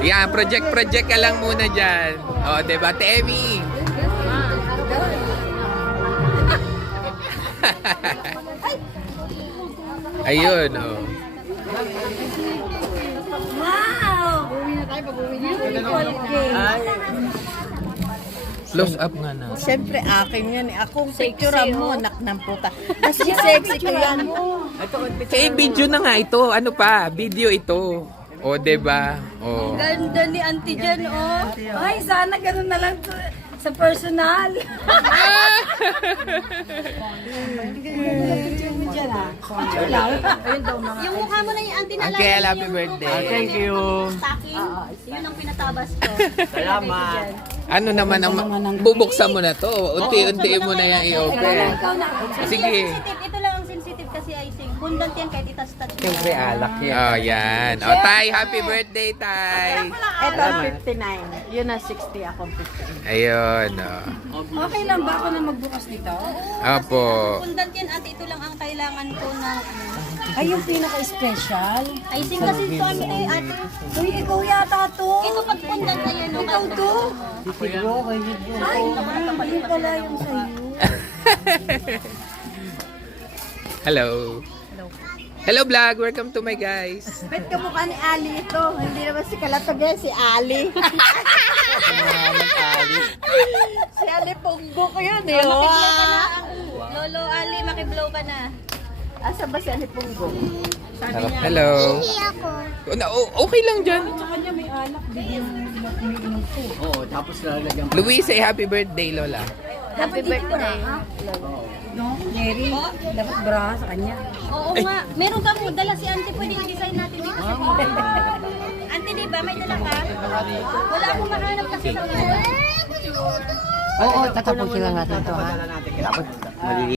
Yan, project ka lang muna dyan. O, diba, Temi? Ayun, o. Wow! Uwi na tayo, pag-uwi na. Close up nga na. Siyempre, akin yan eh. Akong picturean mo, naknang puta. Kasi sexy ko yan. Eh, video na nga ito. Ano pa? Video ito. O, diba? O. Ganda ni auntie dyan, oh. Ay, sana ganun na lang sa personal. Yung mukha mo na yung auntie na lang. Uncle, happy birthday. Thank you. Stocking. Yun ang pinatabas ko. Salamat. Ano naman ang bubuksan mo na to? Unti-untiin mo na yan i-open. Sige. Sensitive. Ito lang ang sensitive kasi icing. Bundant yan kahit itas-touch. Siyempre, alak yan. Oh, yan. O, Tay, happy birthday, Tay. Ito ang 59. Yun ang 60, akong 50. Ayun. O. Okay lang ba ako na magbukas dito? Opo. Bundant yan ate. Ito lang ang kailangan ko na Ay, yung pinaka-special. icing kasi ito ang ate. Uy, ikaw yata to. Ito pag bundant na yan. Ikaw to. Ay, yun pala yung sa'yo. Hello. Hello, vlog. Welcome to my guys. Bet ka mukha ni Ali ito. Hindi naman si Kalatog yan, si Ali. Si Ali Punggo ko yun eh. Makiblow ka na. Lolo Ali, makiblow ka na. Asa ba si Ali Punggo? Hello. Okay lang dyan. Oo, tapos lalagyan pa. Luis, say happy birthday, Lola. Happy birthday. No, Jerry. Dapat bra sa kanya. Oo nga. Meron kang dala si auntie. Pwede i-design natin dito sa video. Auntie, di ba? May dala ka? Wala akong mahanap kasi sa mga. Oo, tatapusin lang natin ito ha. Natin, kailangan